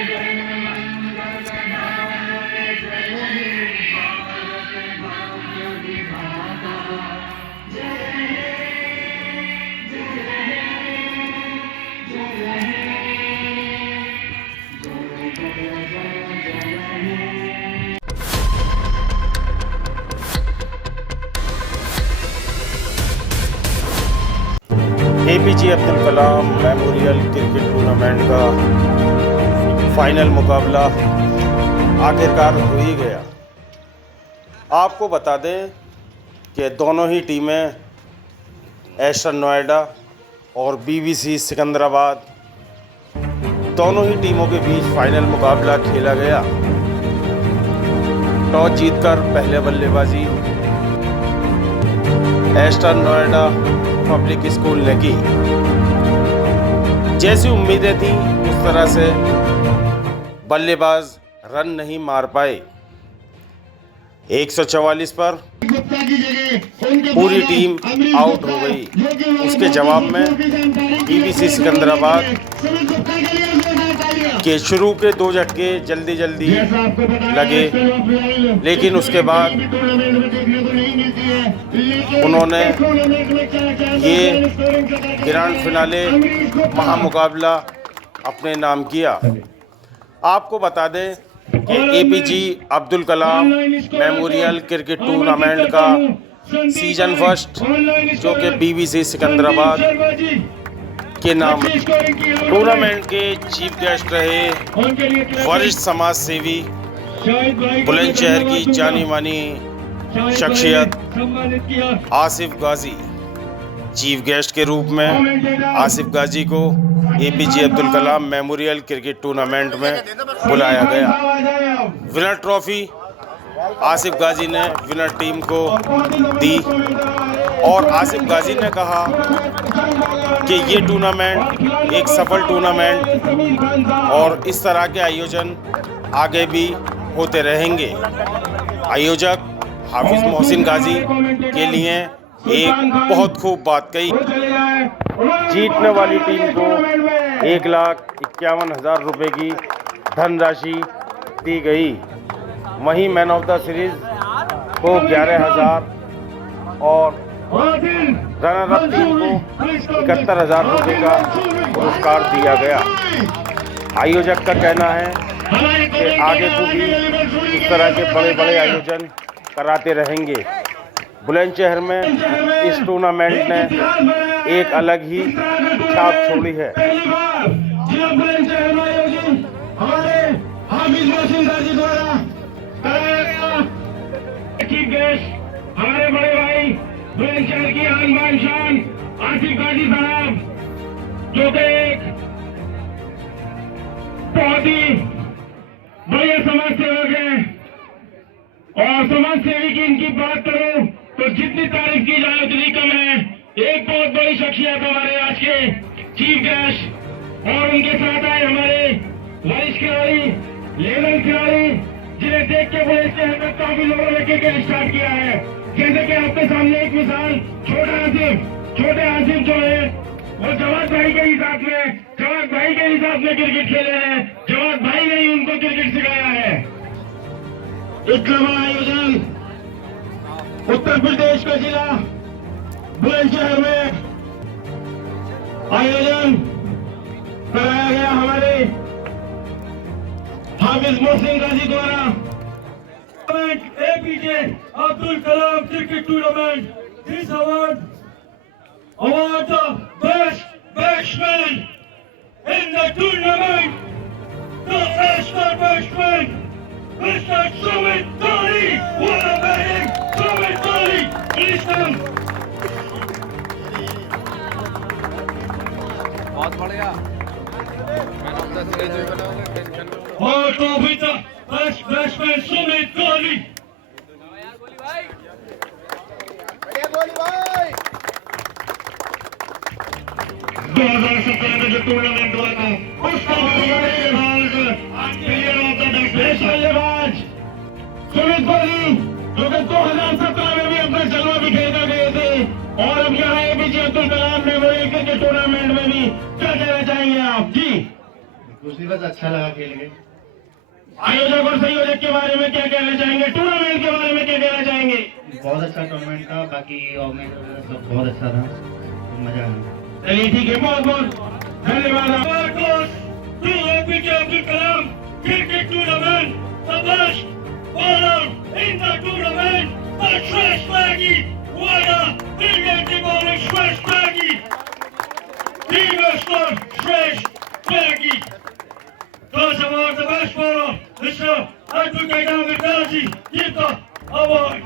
APJ Abdul Kalam memorial cricket tournament का final मुकाबला आखिरकार हो ही गया। आपको बता दें कि दोनों ही टीमें एस्टर नोएडा और BBC सिकंदराबाद दोनों ही टीमों के बीच फाइनल मुकाबला खेला गया। टॉस जीतकर पहले बल्लेबाजी एस्टर नोएडा पब्लिक स्कूल ने की। जैसी उम्मीदें थी उस तरह से बल्लेबाज रन नहीं मार पाए। 144 पर पूरी टीम आउट हो गई। उसके जवाब में BBC सिकंदराबाद के शुरू के 2 झटके जल्दी लगे, लेकिन उसके बाद उन्होंने ये ग्रैंड फिनाले महामुकाबला अपने नाम किया। आपको बता दें कि APJ Abdul Kalam memorial cricket tournament का सीजन फर्स्ट जो कि BBC सिकंदराबाद के नाम टूर्नामेंट के चीफ गेस्ट रहे वरिष्ठ समाज सेवी बुलंदशहर की जानी मानी शख्सियत आसिफ गाजी। चीफ गेस्ट के रूप में आसिफ गाजी को APJ Abdul Kalam memorial cricket tournament में बुलाया गया। विनर ट्रॉफी आसिफ गाजी ने विनर टीम को दी और आसिफ गाजी ने कहा कि ये टूर्नामेंट एक सफल टूर्नामेंट और इस तरह के आयोजन आगे भी होते रहेंगे। आयोजक हाफिज मोहसिन गाजी के लिए एक बहुत खूब बात कही। जीतने वाली टीम को 1,51,000 रुपये की धनराशि दी गई। वहीं मैन ऑफ द सीरीज को 11,000 और रनर अप टीम को 71,000 रुपये का पुरस्कार दिया गया। आयोजक का कहना है कि आगे को भी इस तरह के बड़े आयोजन कराते रहेंगे। बुलंदशहर में इस टूर्नामेंट ने एक अलग ही छाप छोड़ी है। हमारे बड़े भाई बुलंदशहर की आन बान शान आसिफ गाजी साहब, जो कि एक बहुत ही बड़े समाज सेवक हैं और समाज सेवी की इनकी बात करूं तो जितनी तारीफ की जाए उतनी कम है। एक बहुत बड़ी शख्सियत हमारे आज के चीफ गेस्ट और उनके साथ आए हमारे वरिष्ठ खिलाड़ी, लेवल खिलाड़ी, जिन्हें देख के बुलंदशहर में काफी लोगों ने क्रिकेट स्टार्ट किया है। जैसे कि आपके सामने एक मिसाल छोटे आसिफ जो है वो जवाद भाई के ही साथ में क्रिकेट खेले हैं। जवाद भाई ने ही उनको क्रिकेट सिखाया है। इतना बड़ा आयोजन उत्तर प्रदेश का जिला बुलंदशहर में आयोजन कराया गया हमारे हाफिज मोहसिन गाजी द्वारा। APJ Abdul Kalam cricket tournament, this award the best batsman in the tournament, the Astar batsman, Mr. Sumit Dali. What a batting, Sumit Dali, please come. बहुत बढ़िया। मैन ऑफ द सीरीज और ट्रॉफी का बेस्ट बैट्समैन सुमित दली। 2017 में जो tournament हुआ था उसका प्लेयर ऑफ द बेस्ट बल्लेबाज सुमित दली, जो कि 2017 में भी अपना जलवा बिखेर कर गए थे और अब यहाँ APJ Abdul Kalam memorial cricket tournament में भी क्या कहना चाहेंगे आप? जी बस अच्छा लगा खेल के। आयोजक और संयोजक के बारे में क्या कहना चाहेंगे, टूर्नामेंट के बारे में क्या कहना चाहेंगे? बहुत अच्छा टूर्नामेंट था, बाकी ऑर्गेनाइजर वगैरह सब बहुत अच्छा था, मजा आया। चलिए ठीक है, बहुत बहुत धन्यवाद। to APJ Abdul Kalam Cricket Tournament, the best bowler in the tournament, the Shresh Baggy, what a brilliant bowling Shresh Baggy, the master Shresh Baggy. First award, the best bowler, Mr. Advocate Ahmed Ghazi, give the award.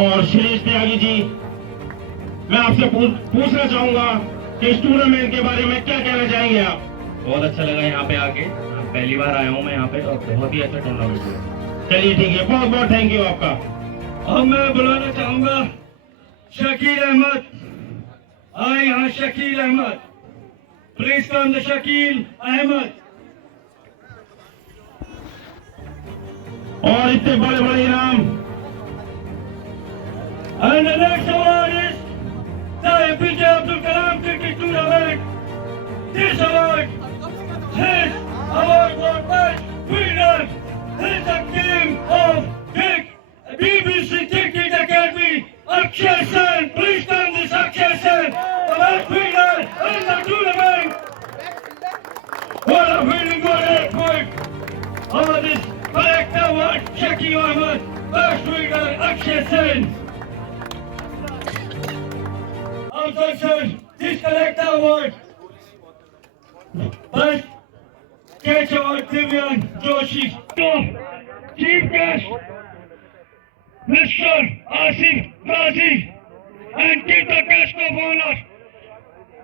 और श्रेष्ठ त्यागी जी, मैं आपसे पूछना चाहूंगा कि इस tournament के बारे में क्या कहना चाहेंगे आप? बहुत अच्छा लगा यहाँ पे आके, पहली बार आया हूँ मैं यहाँ पे और बहुत ही अच्छा टूर्नामेंट है। चलिए ठीक है, बहुत बहुत थैंक यू आपका। अब मैं बुलाना चाहूंगा शकील अहमद। आए यहाँ Shakeel Ahmed, please come the Shakeel Ahmed. और इतने बड़े बड़े इनाम। And the next award is the APJ Abdul Kalam Cricket Tournament. This award is award for best winner. This is a team of BBC Cricket Academy. Akshay Sen, please come this Akshay Sen, the best winner in the tournament. What a winning, what a point. Over this correct award, Shakil Ahmed, best winner Akshay Sen. Also, sir, this correct award. Best catch award, Divyan Joshi. Chief guest, Mr. Asif Ghazi, and give the guest of honor,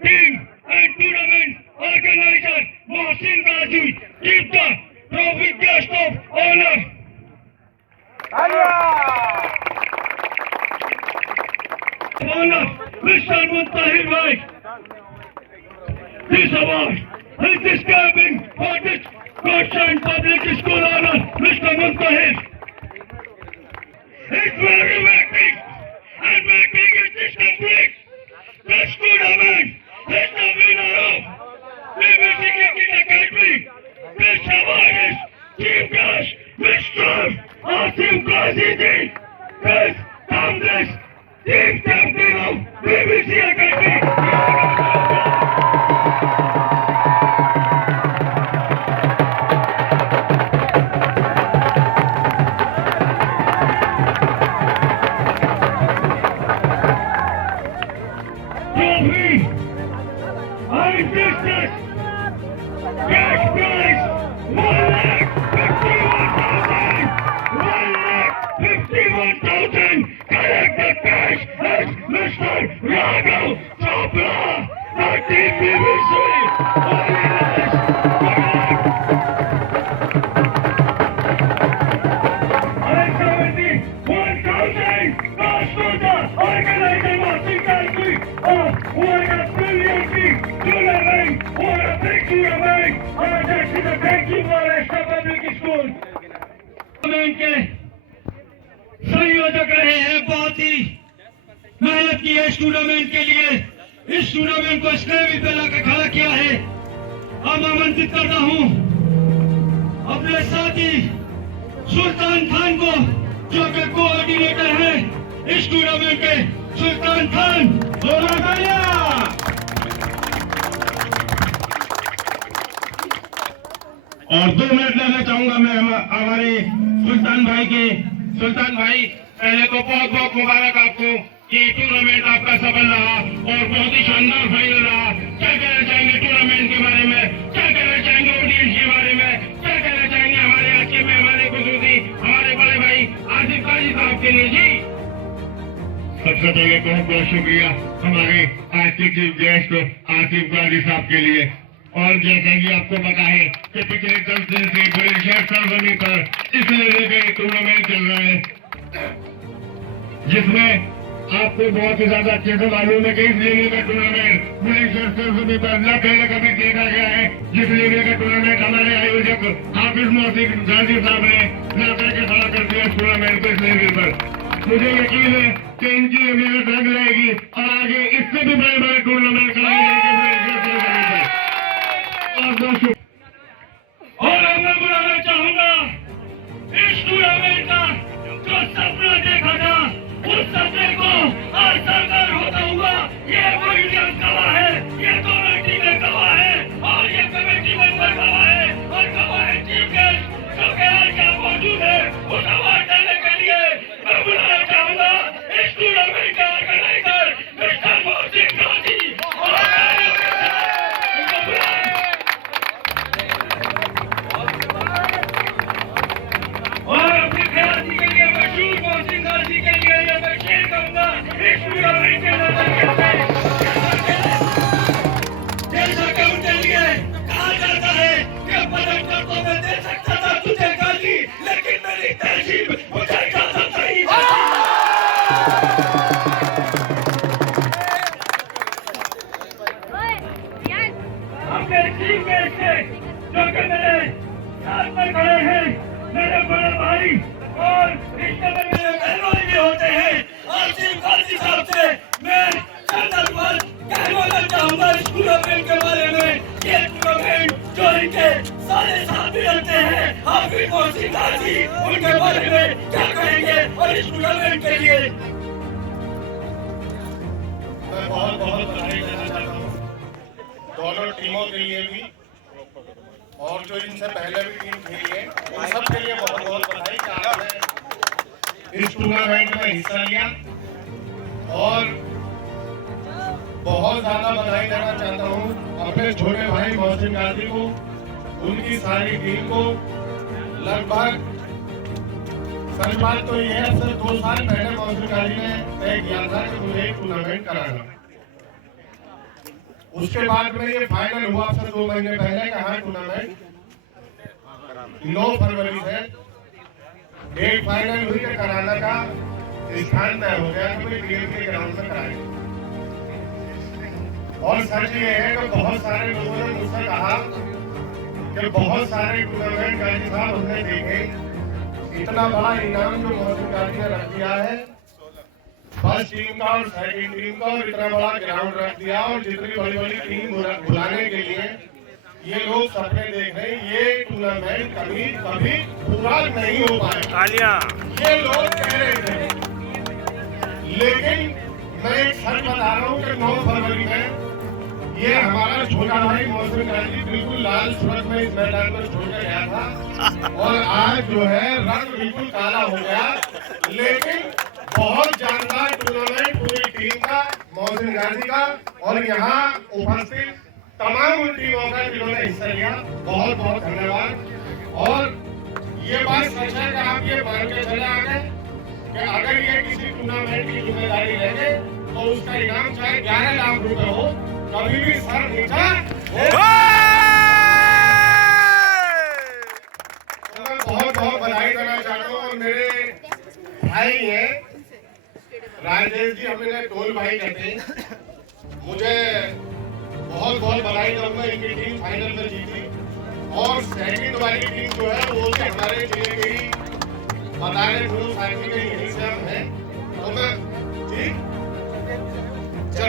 team and tournament organizer, Mohsin Ghazi, give the trophy guest of honor. Honor, Mr. Muntahir Bhai. This award is describing for this Goshen Public School honor, Mr. Muntahir. It's very making, and making is this complete. This tournament is the winner of BBC Cricket Academy. This award is Chief Guest, Mr. Asif Ghazi ji. This Congress Chief Captain of BBC Academy. Trophy, high distance, cash prize, 1,51,000, collect the cash as Mr. Raghav Chopra, the team BBC. Organizing Mohsin Ghazi, what a brilliant tournament, what a big tournament. This is a thank you for Rashtra Public School. Tournament के संयोजक रहे हैं, बहुत ही मेहनत की है इस tournament के लिए, इस टूर्नामेंट को स्टेज पे लाकर खड़ा किया है। अब आमंत्रित करता हूँ अपने साथी सुल्तान खान को, जो कि कोऑर्डिनेटर है इस टूर्नामेंट के, सुल्तान खान। और 2 मिनट लेना चाहूंगा मैं हमारे सुल्तान भाई के। सुल्तान भाई, पहले तो बहुत बहुत मुबारक आपको कि टूर्नामेंट आपका सफल रहा और बहुत ही शानदार फाइनल रहा। क्या कहना चाहेंगे टूर्नामेंट के बारे में, क्या कहना चाहेंगे ऑडियंस के बारे में, क्या कहना चाहेंगे हमारे आज के मेहमान खुसूसी हमारे बड़े भाई आसिफ गाजी साहब के लिए? जी, सबसे पहले बहुत बहुत शुक्रिया हमारे आज के चीफ गेस्ट आसिफ गाजी साहब के लिए। और जैसा कि आपको पता है कि पिछले 10 दिन से बुलंदशहर सरजमी पर इस लेवल का टूर्नामेंट चल रहा है, जिसमें आपको बहुत ही ज्यादा अच्छे से मालूम है कि इस लेवल का टूर्नामेंट बुलंदशहर सरजमी पर न पहले कभी देखा गया है। जिस लेवल का टूर्नामेंट हमारे आयोजक हाफिज मोहसिन गाजी साहब ने ला करके खड़ा कर दिया इस टूर्नामेंट को इस लेवल पर। मुझे यकीन है कि इनकी मेहनत रंग रहेगी और आगे इससे भी बड़े बड़े टूर्नामेंट कराए जाएंगे। टूर्नामेंट के नजरिए से जैसा कि उनके लिए कहा जाता है कि पलट कर तो मैं दे सकता था तुझे गाली, लेकिन मेरी तहजीब मुझे इजाजत नहीं अपने टीम में से जो कि मेरे साथ में खड़े हैं, मेरे बड़े भाई और रिश्ते में मेरे बहनोई भी होते हैं। आसिफ गाजी साहब से मैं चंद अल्फाज कहना चाहूंगा इस टूर्नामेंट के बारे में। ये टूर्नामेंट जो इनके सारे साथी रहते हैं, हाफिज मोहसिन गाजी, उनके बारे में क्या कहेंगे और इस टूर्नामेंट के लिए मैं बहुत बहुत बधाई देना चाहता हूँ दोनों टीमों के लिए भी, और जो इनसे पहले भी टीम खेली है उन सब के लिए बहुत बहुत बधाई कि आपने इस टूर्नामेंट में हिस्सा लिया। और बहुत ज्यादा बधाई देना चाहता हूँ अपने छोटे भाई मोहसिन गाजी को, उनकी सारी टीम को। लगभग सच बात तो ये है, सिर्फ 2 साल पहले मोहसिन गाजी ने तय किया था कि मुझे एक टूर्नामेंट कराना। उसके बाद में ये फाइनल हुआ सिर्फ 2 महीने पहले का। हाँ, टूर्नामेंट 9 फरवरी से डेट फाइनल हुई कि कराना का स्थान तय हो गया कि डीएल के ग्राउंड में कराएंगे। और सच ये है कि बहुत सारे लोगों ने मुझसे कहा कि बहुत सारे टूर्नामेंट गाजी साहब हमने देखे, इतना बड़ा इनाम जो मोहसिन गाजी ने रख दिया है फर्स्ट टीम का और सेकंड टीम का, और इतना बड़ा ग्राउंड रख दिया, और जितनी बड़ी बड़ी टीम बुलाने के लिए ये लोग सपने देख रहे हैं। ये टूर्नामेंट कभी कभी पूरा नहीं हो पाएगा, ये लोग कह रहे थे। लेकिन मैं एक सच बता रहा हूँ कि 9 फरवरी में ये हमारा छोटा भाई मोहसिन गाजी बिल्कुल लाल सूरत में इस मैदान में छोड़ के गया था, और आज जो है रंग बिल्कुल काला हो गया। लेकिन बहुत जानदार टूर्नामेंट पूरी टीम का, मोहसिन गाजी का, और यहाँ उपस्थित तमाम उन टीमों का जिन्होंने हिस्सा लिया, बहुत बहुत धन्यवाद। और ये बात सच है कि आप ये मान के चले आ गए कि अगर ये किसी टूर्नामेंट की जिम्मेदारी लेंगे तो उसका इनाम चाहे 11 लाख रुपए हो, कभी भी सर नीचा तो मैं बहुत बहुत बधाई देना चाहता हूँ। और मेरे भाई हैं राजेश जी, हमें टोल भाई कहते हैं, मुझे बहुत बहुत बधाई दूंगा। इनकी टीम फाइनल में जीती, और सेकंड वाली टीम जो है वो भी हमारे जिले के ही बताने गुरु साथी के यहीं से हम हैं। तो मैं जी तो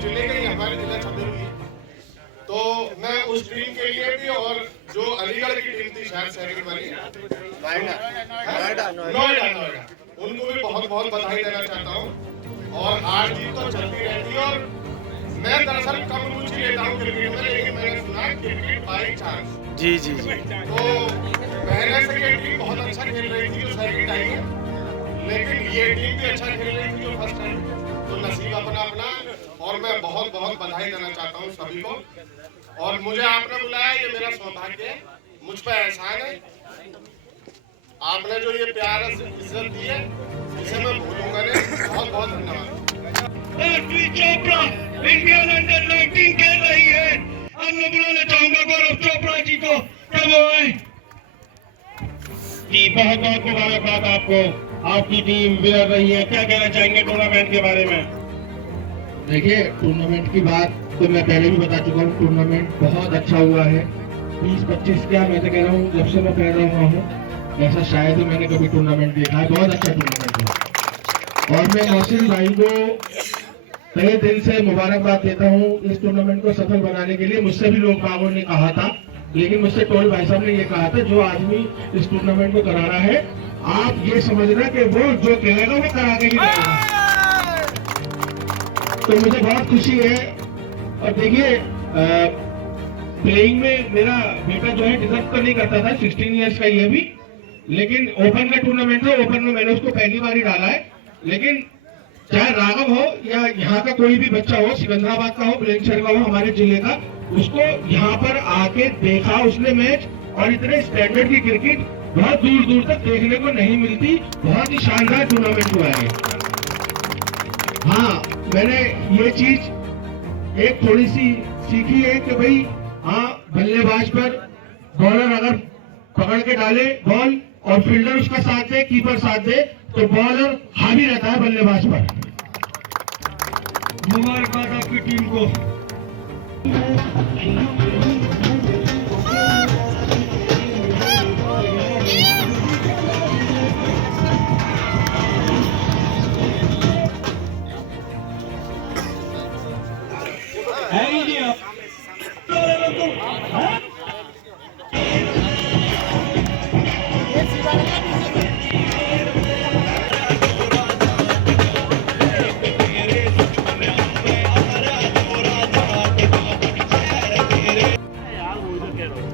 जिले के ही हमारे जिला छतरपुर की, तो मैं उस टीम के लिए भी, और जो अलीगढ़ की टीम थी शायद सेकंड वाली नोएडा, उनको भी बहुत बहुत बधाई देना चाहता हूँ। और हार जीत तो चलती रहती है, और मैं दरअसल कम रुचि लेता हूँ क्रिकेट में, लेकिन मैंने सुना क्रिकेट बाई चांस। जी जी जी। तो पहले से ये टीम बहुत अच्छा खेल रही थी जो सेकंड आई है, लेकिन ये टीम भी अच्छा खेल रही थी जो फर्स्ट आई, तो नसीब अपना अपना। और मैं बहुत बहुत बधाई देना चाहता हूँ सभी को। और मुझे आपने बुलाया, ये मेरा सौभाग्य है, मुझ पर एहसान है। आपने जो ये प्यार इज्जत दी है, इसे मैं भूलूंगा नहीं। बहुत बहुत धन्यवाद। चोपड़ा इंडियन अंडर 19 खेल रही है। अब मैं बुलाना चाहूंगा गौरव चोपड़ा जी को, कब वो आए जी। बहुत बहुत मुबारकबाद आपको, आपकी टीम विनर रही है। क्या कहना चाहेंगे टूर्नामेंट के बारे में? देखिए, टूर्नामेंट की बात तो मैं पहले भी बता चुका हूँ, टूर्नामेंट बहुत अच्छा हुआ है। 20-25 क्या मैं तो कह रहा हूँ, जब से मैं पैदा हुआ हूँ ऐसा शायद ही मैंने कभी टूर्नामेंट देखा है। बहुत अच्छा टूर्नामेंट है, और मैं मोहसिन भाई को तहे दिल से मुबारकबाद देता हूँ इस टूर्नामेंट को सफल बनाने के लिए। मुझसे भी लोग बागों ने कहा था, लेकिन मुझसे टोल भाई साहब ने ये कहा था, जो आदमी इस टूर्नामेंट को करा रहा है, आप ये समझना कि वो जो कहेगा वो करा के ही रहेगा। तो मुझे बहुत खुशी है। और देखिए, प्लेइंग में मेरा बेटा जो है डिजर्व तो नहीं करता था, 16 इयर्स का ये भी, लेकिन ओपन का टूर्नामेंट था, ओपन में मैंने उसको पहली बार ही डाला है। लेकिन चाहे राघव हो या यहाँ का कोई भी बच्चा हो, सिकंदराबाद का हो, बुलंदशहर का हो, हमारे जिले का, उसको यहाँ पर आके देखा उसने मैच, और इतने स्टैंडर्ड की क्रिकेट बहुत दूर दूर तक देखने को नहीं मिलती। बहुत ही शानदार टूर्नामेंट हुआ है। हाँ, मैंने ये चीज एक थोड़ी सी सीखी है कि भाई हाँ, बल्लेबाज पर बॉलर अगर पकड़ के डाले बॉल और फील्डर उसका साथ दे, कीपर साथ दे, तो बॉलर हावी रहता है बल्लेबाज पर। मुबारकबाद आपकी टीम को।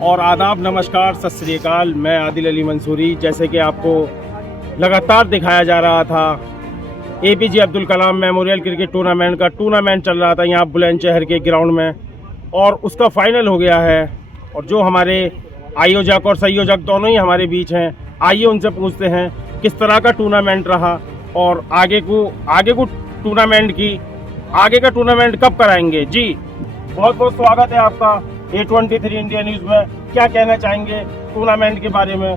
और आदाब, नमस्कार, सत श्री अकाल। मैं आदिल अली मंसूरी। जैसे कि आपको लगातार दिखाया जा रहा था, APJ Abdul Kalam memorial cricket tournament का टूर्नामेंट चल रहा था यहाँ बुलंदशहर के ग्राउंड में, और उसका फाइनल हो गया है। और जो हमारे आयोजक और संयोजक दोनों ही हमारे बीच हैं, आइए उनसे पूछते हैं किस तरह का टूर्नामेंट रहा और आगे को आगे का टूर्नामेंट कब कराएंगे। जी, बहुत बहुत स्वागत है आपका A23 इंडिया न्यूज़ में। क्या कहना चाहेंगे टूर्नामेंट के बारे में?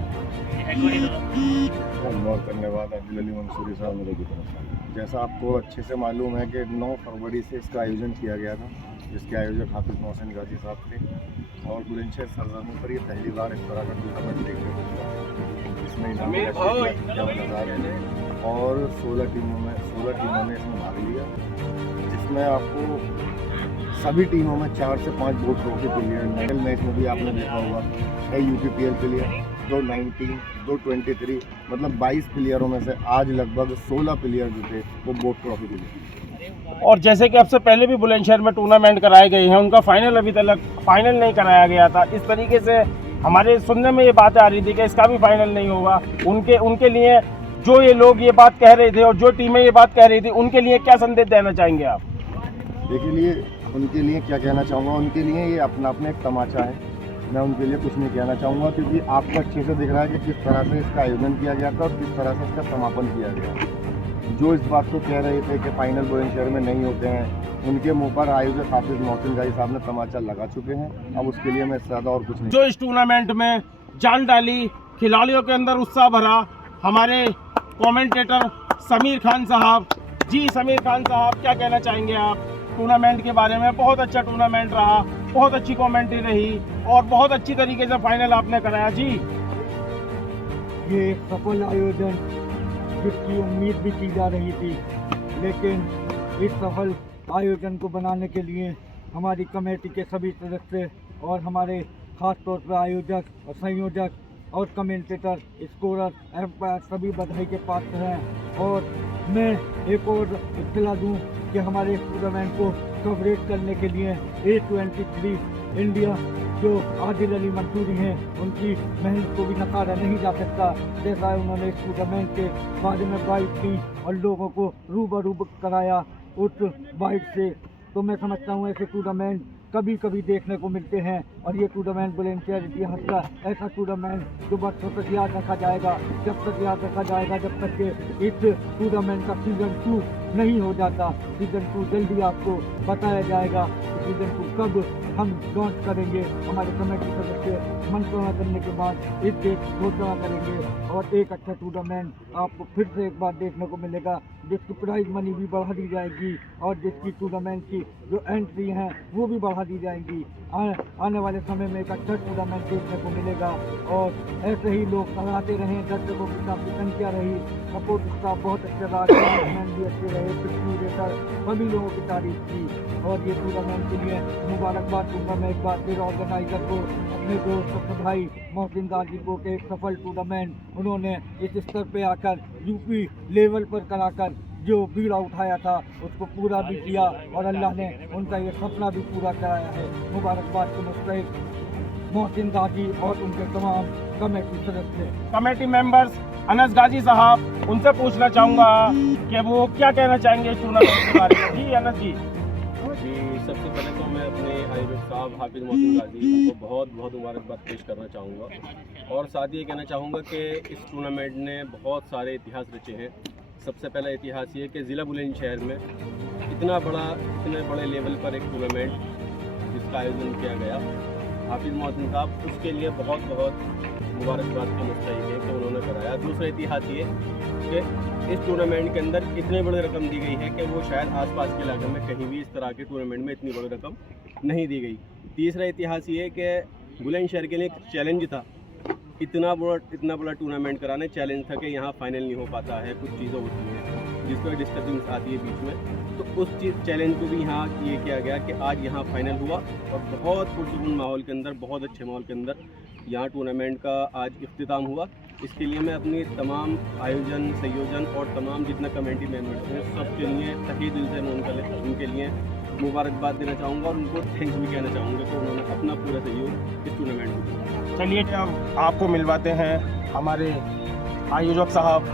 बहुत धन्यवाद आदिल अली मंसूरी साहब मेरे की तरफ से। जैसा आपको अच्छे से मालूम है कि 9 फरवरी से इसका आयोजन किया गया था, जिसके आयोजक हाफिज मोहसिन गाजी साहब थे, और बुलंदशहर सरजमी पर यह पहली बार इस तरह का टूर्नामेंट देखने को मिला। इसमें इनामी और 16 टीमों ने इसमें भाग लिया, जिसमें आपको सभी टीमों में 4 से 5 board trophy player. Medal match में भी आपने देखा होगा 6 UPPL प्लेयर, 2 19, 2 23, मतलब 22 प्लेयरों में से आज लगभग 16 प्लेयर जो थे वो बोर्ड ट्रॉफी प्लेयर। और जैसे कि अब से पहले भी बुलंदशहर में टूर्नामेंट कराए गए हैं, उनका फाइनल अभी तक फाइनल नहीं कराया गया था। इस तरीके से हमारे सुनने में ये बात आ रही थी कि इसका भी फाइनल नहीं होगा। उनके लिए जो ये लोग ये बात कह रहे थे और जो टीमें ये बात कह रही थी, उनके लिए क्या संदेश देना चाहेंगे आप? देखिए, उनके लिए क्या कहना चाहूँगा, उनके लिए ये अपना एक तमाचा है। मैं उनके लिए कुछ नहीं कहना चाहूँगा, क्योंकि आपको अच्छे से दिख रहा है कि किस तरह से इसका आयोजन किया गया था और किस तरह से इसका समापन किया गया। जो इस बात को कह रहे थे कि फाइनल बुलंदशहर में नहीं होते हैं, उनके मुंह पर आयोजक हाफिज मोहसिन गाजी साहब ने तमाचा लगा चुके हैं। अब उसके लिए मैं इससे ज़्यादा और कुछ नहीं। जो इस टूर्नामेंट में जान डाली, खिलाड़ियों के अंदर उत्साह भरा, हमारे कमेंटेटर समीर खान साहब। जी समीर खान साहब, क्या कहना चाहेंगे आप टूर्नामेंट के बारे में? बहुत अच्छा टूर्नामेंट रहा, बहुत अच्छी कमेंट्री रही और बहुत अच्छी तरीके से फाइनल आपने कराया। जी, ये एक सफल आयोजन जिसकी उम्मीद भी की जा रही थी, लेकिन इस सफल आयोजन को बनाने के लिए हमारी कमेटी के सभी सदस्य और हमारे खास तौर पर आयोजक और संयोजक और कमेंटेटर, स्कोरर, एम्पायर सभी बधाई के पात्र हैं। और मैं एक और इत्तला दूं कि हमारे इस टूर्नामेंट को कवरेज करने के लिए A23 इंडिया जो आदिल अली मंसूरी हैं, उनकी मेहनत को भी नकारा नहीं जा सकता। जैसा उन्होंने इस टूर्नामेंट के बारे में बाइट की और लोगों को रूबरू कराया उस बाइट से, तो मैं समझता हूँ ऐसे टूर्नामेंट कभी कभी देखने को मिलते हैं। और ये टूर्नामेंट बुलंदशहर इतिहास का ऐसा टूर्नामेंट जो बरसों तक याद रखा जाएगा, जब तक कि इस टूर्नामेंट का सीज़न 2 नहीं हो जाता। सीज़न 2 जल्दी आपको बताया जाएगा कि सीज़न 2 कब हम लॉन्च करेंगे। हमारे कमेटी सदस्य मंत्रणा करने के बाद इस डेट घोषणा करेंगे और एक अच्छा टूर्नामेंट आपको फिर से एक बार देखने को मिलेगा, जिसकी प्राइज मनी भी बढ़ा दी जाएगी और जिसकी टूर्नामेंट की जो एंट्री हैं वो भी बढ़ा दी जाएंगी। आने वाले समय में एक अच्छा टूर्नामेंट देखने को मिलेगा और ऐसे ही लोग कराते रहें। दर्शकों की काफ़ी संख्या रही, सपोर्ट स्टाफ बहुत अच्छा रहा, टूर्नामेंट भी अच्छे रहे, सभी लोगों की तारीफ की। और ये टूर्नामेंट के लिए मुबारकबाद दूंगा मैं एक बार फिर ऑर्गेनाइजर को, अपने दोस्त भाई मोहसिन गाजी को, कि एक सफल टूर्नामेंट उन्होंने इस स्तर पे आकर यूपी लेवल पर कराकर जो बीड़ा उठाया था उसको पूरा भी किया और अल्लाह ने उनका ये सपना भी पूरा कराया है। मुबारकबाद के मुस्तहिक मोहसिन गाजी और उनके तमाम कमेटी सदस्य, कमेटी मेंबर्स, अनस गाजी साहब, उनसे पूछना चाहूँगा कि वो क्या कहना चाहेंगे इस टूर्नामेंट के बारे में। जी अनस जी। सबसे पहले तो मैं अपने आयोजक साहब हाफिज मोहसिन गाजी को बहुत बहुत मुबारकबाद पेश करना चाहूँगा और साथ ही ये कहना चाहूँगा कि इस टूर्नामेंट ने बहुत सारे इतिहास रचे हैं। सबसे पहला इतिहास ये कि ज़िला बुलंदशहर में इतने बड़े लेवल पर एक टूर्नामेंट जिसका आयोजन किया गया, हाफिज़ मोहसिन साहब उसके लिए बहुत बहुत मुबारकबाद के मुस्तहिक है कि उन्होंने कराया। दूसरा इतिहास ये कि इस टूर्नामेंट के अंदर इतनी बड़ी रकम दी गई है कि वो शायद आसपास के इलाके में कहीं भी इस तरह के टूर्नामेंट में इतनी बड़ी रकम नहीं दी गई। तीसरा इतिहास ये कि बुलंदशहर के लिए एक चैलेंज था, इतना बड़ा टूर्नामेंट कराने चैलेंज था कि यहाँ फाइनल नहीं हो पाता है, कुछ चीज़ें होती हैं जिसको डिस्टर्बिंग्स आती है बीच में, तो उस चैलेंज को भी यहाँ ये किया गया कि आज यहाँ फाइनल हुआ और बहुत पुरसुकून माहौल के अंदर, बहुत अच्छे माहौल के अंदर यहाँ टूर्नामेंट का आज इख्तिताम हुआ। इसके लिए मैं अपनी तमाम आयोजन संयोजन और तमाम जितना कमेटी मेम्बर्स हैं सबके लिए तहे दिल से मैं उनके लिए मुबारकबाद देना चाहूँगा और उनको थैंक्स भी कहना चाहूँगा कि उन्होंने अपना पूरा सहयोग इस टूर्नामेंट को दिया। चलिए अब आपको मिलवाते हैं हमारे आयोजक साहब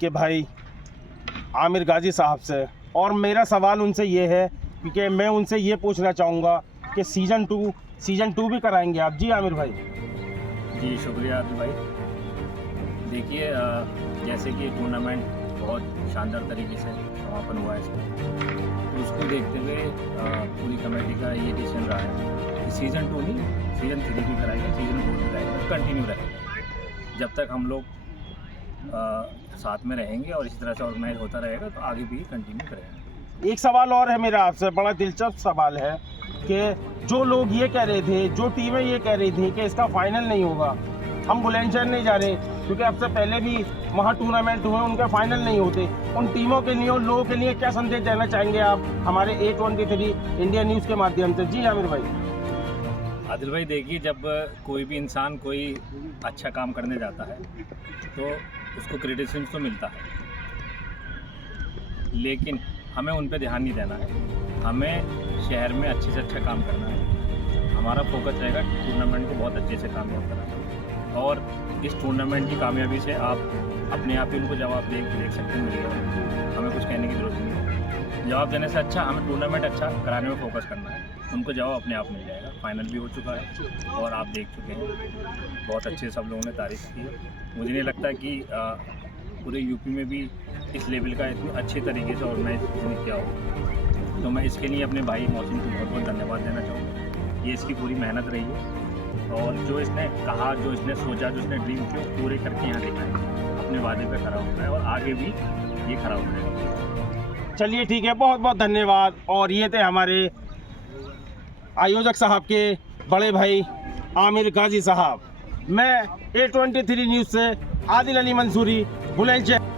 के भाई आमिर गाजी साहब से, और मेरा सवाल उनसे ये है क्योंकि मैं उनसे ये पूछना चाहूँगा कि सीज़न टू भी कराएंगे आप? जी आमिर भाई। जी शुक्रिया आदिल भाई। देखिए जैसे कि टूर्नामेंट बहुत शानदार तरीके से समापन हुआ है इसका, तो उसको देखते हुए पूरी कमेटी का ये डिसीजन रहा है कि सीज़न 2 नहीं, सीज़न 3 भी कराएगा, सीज़न 4 भी कराएगा, कंटिन्यू रहेगा जब तक हम लोग साथ में रहेंगे और इसी तरह से ऑर्गेनाइज होता रहेगा तो आगे भी कंटिन्यू करेगा। एक सवाल और है मेरा आपसे, बड़ा दिलचस्प सवाल है कि जो लोग ये कह रहे थे, जो टीमें ये कह रही थी कि इसका फाइनल नहीं होगा, हम बुलंदशहर नहीं जा रहे क्योंकि अब से पहले भी वहाँ टूर्नामेंट हुए उनके फाइनल नहीं होते, उन टीमों के लिए, उन लोगों के लिए क्या संदेश देना चाहेंगे आप हमारे A23 इंडिया न्यूज़ के माध्यम से? जी आमिर भाई। आदिल भाई देखिए, जब कोई भी इंसान कोई अच्छा काम करने जाता है तो उसको क्रिटिसिज्म तो मिलता है, लेकिन हमें उन पे ध्यान नहीं देना है, हमें शहर में अच्छे से अच्छा काम करना है। हमारा फोकस रहेगा कि टूर्नामेंट को बहुत अच्छे से कामयाब कराना, और इस टूर्नामेंट की कामयाबी से आप अपने आप ही उनको जवाब देख सकते हैं, मिलेगा, हमें कुछ कहने की ज़रूरत नहीं है। जवाब देने से अच्छा हमें टूर्नामेंट अच्छा कराने में फोकस करना है, उनको जवाब अपने आप मिल जाएगा। फाइनल भी हो चुका है और आप देख चुके हैं, बहुत अच्छे सब लोगों ने तारीफ़ की है। मुझे नहीं लगता कि पूरे यूपी में भी इस लेवल का इतने अच्छे तरीके से ऑर्गेनाइज नहीं किया हो, तो मैं इसके लिए अपने भाई मोहसिन को बहुत बहुत धन्यवाद देना चाहूँगा। ये इसकी पूरी मेहनत रही है और जो इसने कहा, जो इसने सोचा, जो इसने ड्रीम किया, पूरे करके यहाँ दिखाया, अपने वादे पे खरा उतरा है और आगे भी ये खरा उतरेगा। चलिए ठीक है, बहुत बहुत धन्यवाद। और ये थे हमारे आयोजक साहब के बड़े भाई आमिर गाजी साहब। मैं A23 न्यूज़ से आदिल अली मंसूरी, बुलंदशहर।